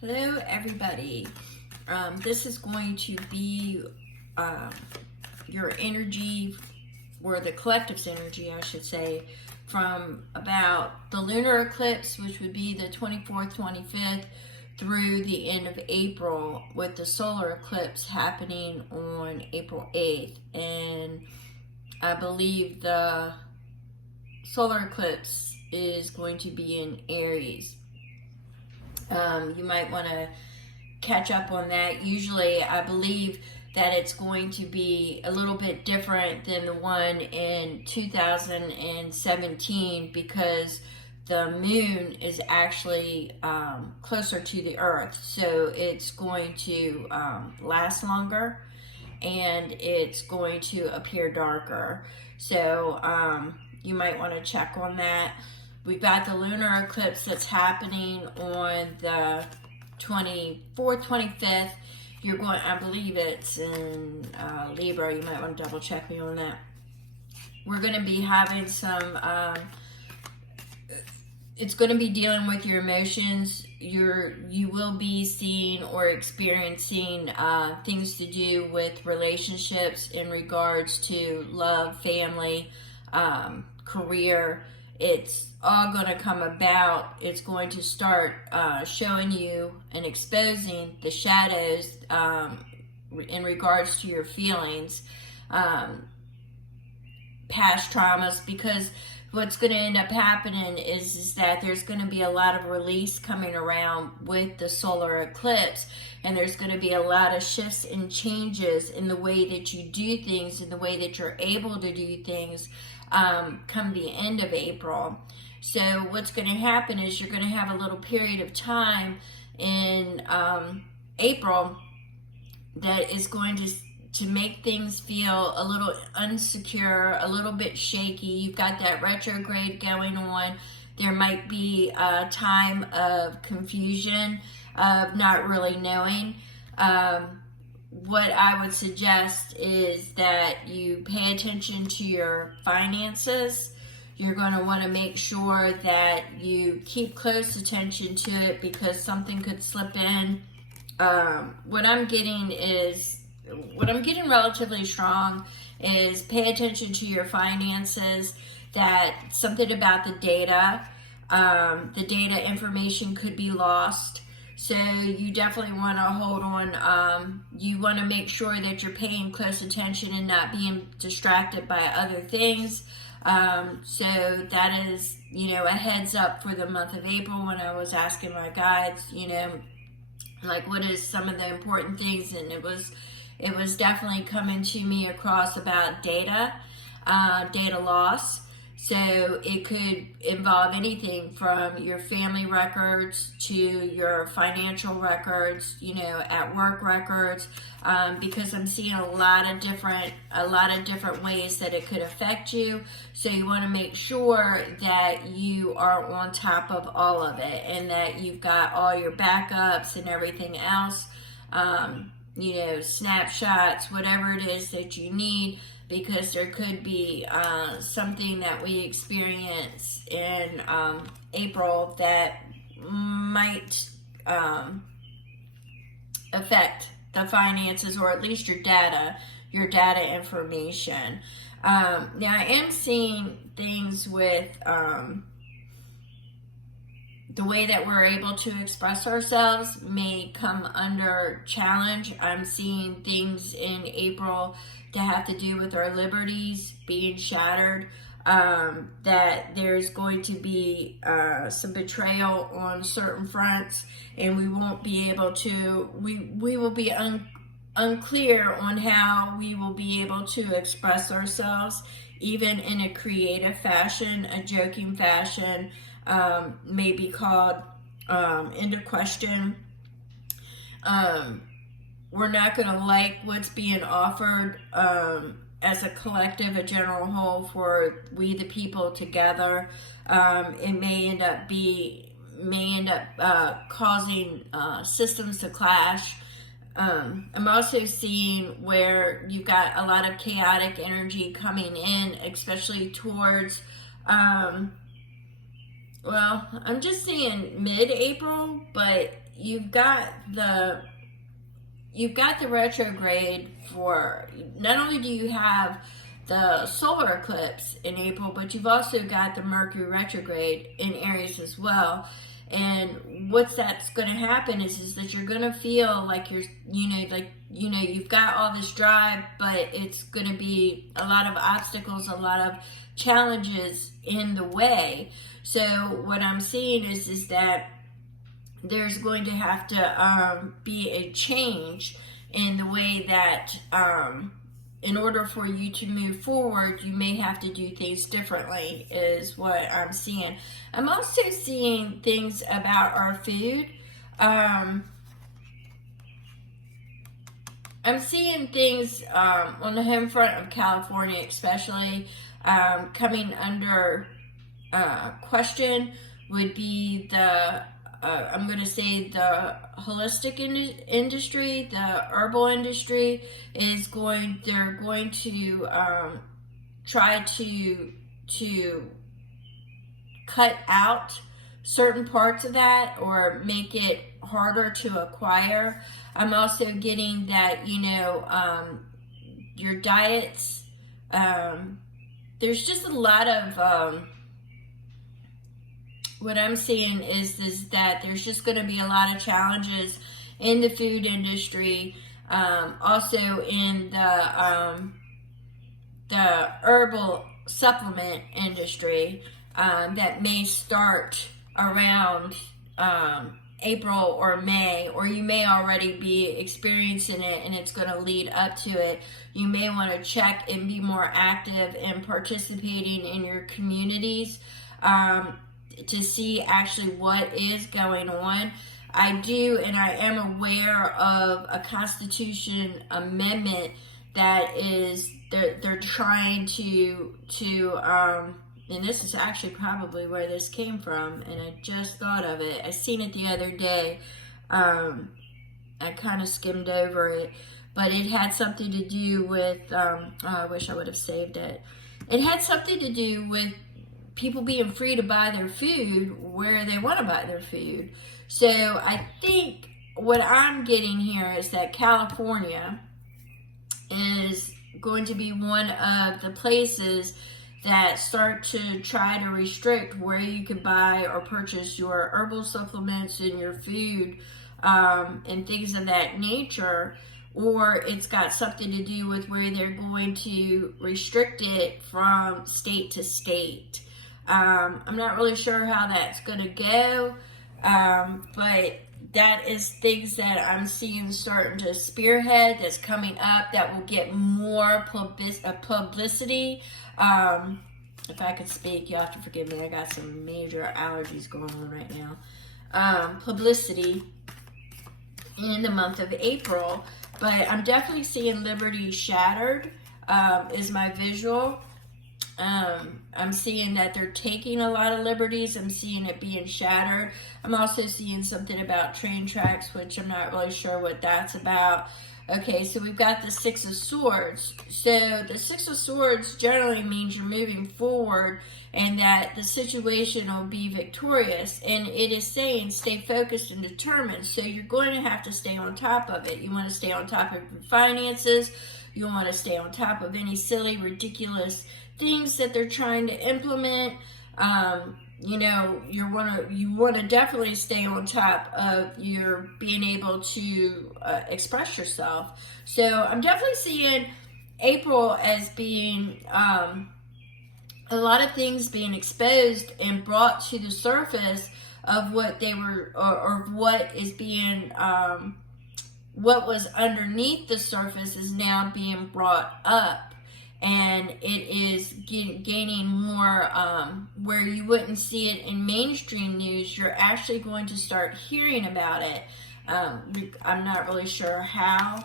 Hello everybody. This is going to be your energy, or the collective's energy I should say, from about the lunar eclipse, which would be the 24th, 25th, through the end of April, with the solar eclipse happening on April 8th. And I believe the solar eclipse is going to be in Aries. You might want to catch up on that. Usually I believe that it's going to be a little bit different than the one in 2017, because the moon is actually closer to the earth, so it's going to last longer and it's going to appear darker. So you might want to check on that. We've got the lunar eclipse that's happening on the 24th, 25th. You're going, I believe it's in Libra. You might want to double check me on that. We're going to be having some, it's going to be dealing with your emotions. You will be seeing or experiencing things to do with relationships in regards to love, family, career. It's all going to come about. It's going to start showing you and exposing the shadows in regards to your feelings, past traumas, because what's going to end up happening is that there's going to be a lot of release coming around with the solar eclipse, and there's going to be a lot of shifts and changes in the way that you do things, in the way that you're able to do things come the end of April. So what's going to happen is you're going to have a little period of time in April that is going to make things feel a little insecure, a little bit shaky. You've got that retrograde going on. There might be a time of confusion, of not really knowing. What I would suggest is that you pay attention to your finances. You're going to want to make sure that you keep close attention to it, because something could slip in. What I'm getting relatively strong is pay attention to your finances, that something about the data information could be lost. So you definitely want to hold on. You want to make sure that you're paying close attention and not being distracted by other things. So that is, a heads up for the month of April. When I was asking my guides, like what is some of the important things, and it was definitely coming to me across about data loss. So it could involve anything from your family records to your financial records, at work records, because I'm seeing a lot of different ways that it could affect you. So you want to make sure that you are on top of all of it, and that you've got all your backups and everything else, snapshots, whatever it is that you need, because there could be something that we experience in April that might affect the finances, or at least your data information. Now I am seeing things with the way that we're able to express ourselves may come under challenge. I'm seeing things in April that have to do with our liberties being shattered, that there's going to be some betrayal on certain fronts, and we won't be able to, we will be unclear on how we will be able to express ourselves, even in a creative fashion, a joking fashion, may be called into question. We're not going to like what's being offered as a collective, a general whole, for we the people together. It may end up causing systems to clash. I'm also seeing where you've got a lot of chaotic energy coming in, especially towards Well, I'm just seeing mid-April, but you've got the retrograde for, not only do you have the solar eclipse in April, but you've also got the Mercury retrograde in Aries as well. And what's that's going to happen is that you're going to feel like you've got all this drive, but it's going to be a lot of obstacles, a lot of challenges in the way. So what I'm seeing is that there's going to have to be a change in the way that in order for you to move forward, you may have to do things differently, is what I'm seeing. I'm also seeing things about our food. I'm seeing things on the home front of California, especially coming under question would be the I'm going to say the holistic industry, the herbal industry they're going to try to cut out certain parts of that or make it harder to acquire. I'm also getting that, your diets, there's just a lot of, what I'm seeing is that there's just going to be a lot of challenges in the food industry, also in the herbal supplement industry, that may start around April or May, or you may already be experiencing it and it's going to lead up to it. You may want to check and be more active in participating in your communities, to see actually what is going on. I do, and I am aware of a Constitution amendment that is they're trying to and this is actually probably where this came from, and I just thought of it. I seen it the other day. I kind of skimmed over it, but it had something to do with. I wish I would have saved it. It had something to do with people being free to buy their food where they want to buy their food. So I think what I'm getting here is that California is going to be one of the places that start to try to restrict where you can buy or purchase your herbal supplements and your food, and things of that nature. Or it's got something to do with where they're going to restrict it from state to state. I'm not really sure how that's going to go, but that is things that I'm seeing starting to spearhead, that's coming up, that will get more publicity. If I could speak, you'll have to forgive me. I got some major allergies going on right now. Publicity in the month of April, but I'm definitely seeing liberty shattered, is my visual. I'm seeing that they're taking a lot of liberties. I'm seeing it being shattered. I'm also seeing something about train tracks, which I'm not really sure what that's about. Okay, so we've got the Six of Swords. So the Six of Swords generally means you're moving forward and that the situation will be victorious. And it is saying stay focused and determined. So you're going to have to stay on top of it. You want to stay on top of your finances. You want to stay on top of any silly, ridiculous things that they're trying to implement. You want to definitely stay on top of your being able to express yourself. So I'm definitely seeing April as being a lot of things being exposed and brought to the surface of what they were, or what is being, what was underneath the surface is now being brought up. And it is gaining more, where you wouldn't see it in mainstream news. You're actually going to start hearing about it. I'm not really sure how.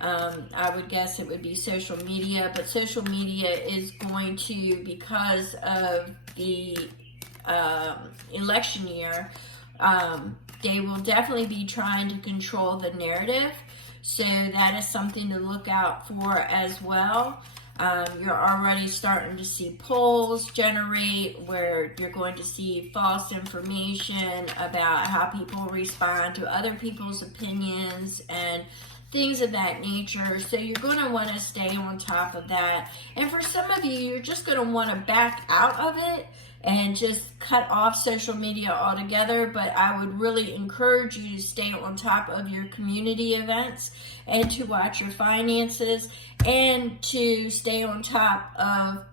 I would guess it would be social media, but social media is going to, because of the election year, they will definitely be trying to control the narrative. So that is something to look out for as well. You're already starting to see polls generate where you're going to see false information about how people respond to other people's opinions and things of that nature. So you're going to want to stay on top of that. And for some of you, you're just going to want to back out of it and just cut off social media altogether. But I would really encourage you to stay on top of your community events and to watch your finances and to stay on top of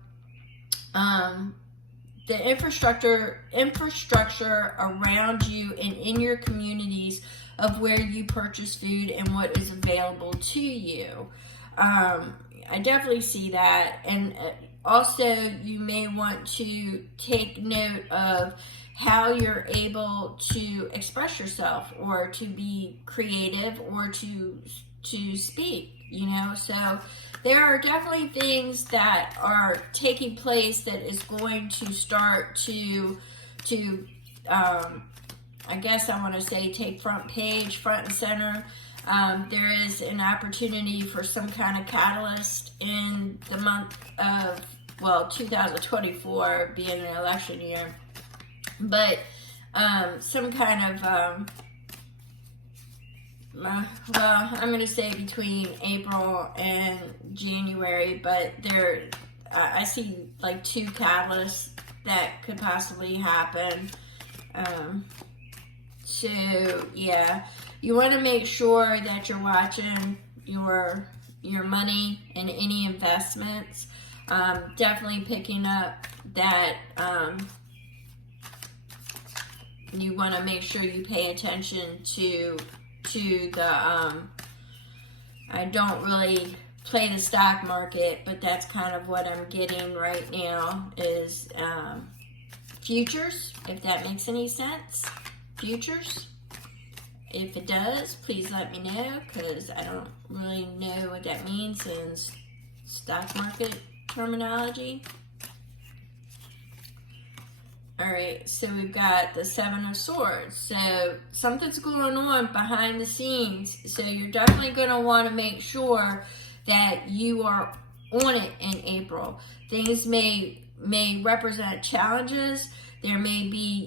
the infrastructure around you and in your communities of where you purchase food and what is available to you. I definitely see that. And also, you may want to take note of how you're able to express yourself or to be creative or to speak, So there are definitely things that are taking place that is going to start to I guess I want to say take front and center. There is an opportunity for some kind of catalyst in the month of, 2024 being an election year, but some kind of, I'm going to say between April and January, but I see like 2 catalysts that could possibly happen. So yeah, you want to make sure that you're watching your money and any investments. Definitely picking up that you want to make sure you pay attention to the I don't really play the stock market, but that's kind of what I'm getting right now is futures, if that makes any sense. Futures. If it does, please let me know, because I don't really know what that means in stock market terminology. Alright, so we've got the 7 of Swords. So something's going on behind the scenes. So you're definitely going to want to make sure that you are on it in April. Things may represent challenges. There may be,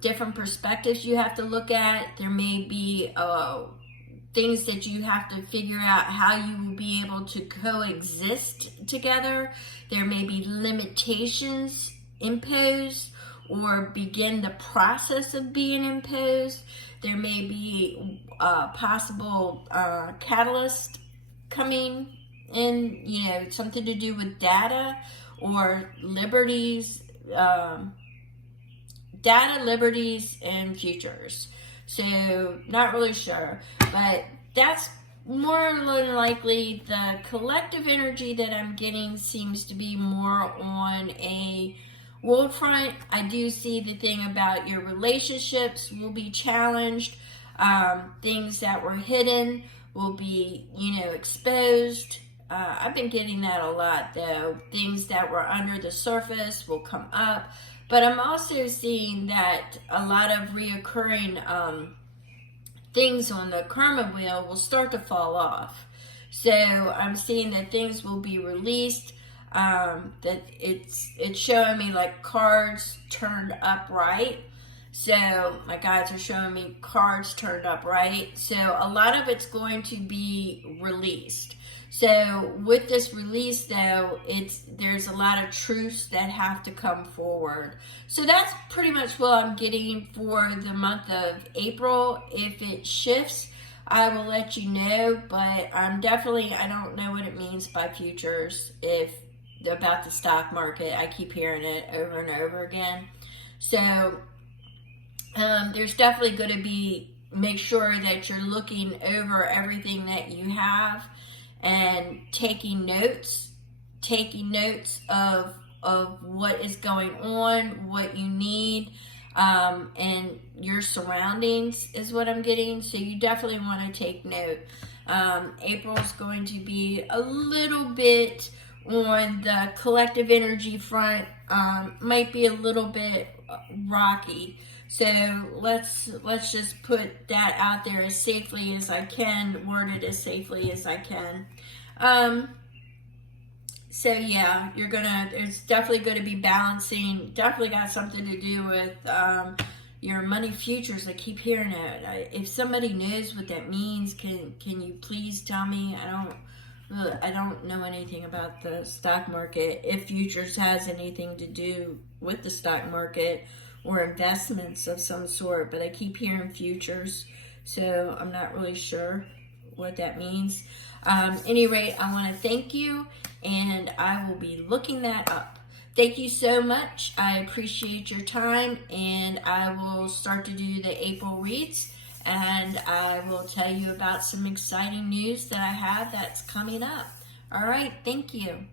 different perspectives you have to look at. There may be things that you have to figure out how you will be able to coexist together. There may be limitations imposed or begin the process of being imposed. There may be a possible catalyst coming in, something to do with data or liberties, and futures. So not really sure, but that's more than likely the collective energy that I'm getting seems to be more on a world front. I do see the thing about your relationships will be challenged. Things that were hidden will be, exposed. I've been getting that a lot though. Things that were under the surface will come up. But I'm also seeing that a lot of reoccurring things on the karma wheel will start to fall off. So I'm seeing that things will be released. That it's showing me like cards turned upright. So my guides are showing me cards turned upright. So a lot of it's going to be released. So with this release though, there's a lot of truths that have to come forward. So that's pretty much what I'm getting for the month of April. If it shifts, I will let you know, but I don't know what it means by futures about the stock market. I keep hearing it over and over again. So there's definitely going to be, make sure that you're looking over everything that you have and taking notes of what is going on, what you need, and your surroundings is what I'm getting. So you definitely want to take note. April is going to be a little bit on the collective energy front, might be a little bit rocky. So let's just put that out there as safely as I can, word it as safely as I can. So yeah, it's definitely going to be balancing, definitely got something to do with your money futures. I keep hearing it. If somebody knows what that means, can you please tell me? I don't know anything about the stock market. If futures has anything to do with the stock market or investments of some sort, but I keep hearing futures, so I'm not really sure what that means. Any rate, I want to thank you, and I will be looking that up. Thank you so much. I appreciate your time, and I will start to do the April reads, and I will tell you about some exciting news that I have that's coming up. All right, thank you.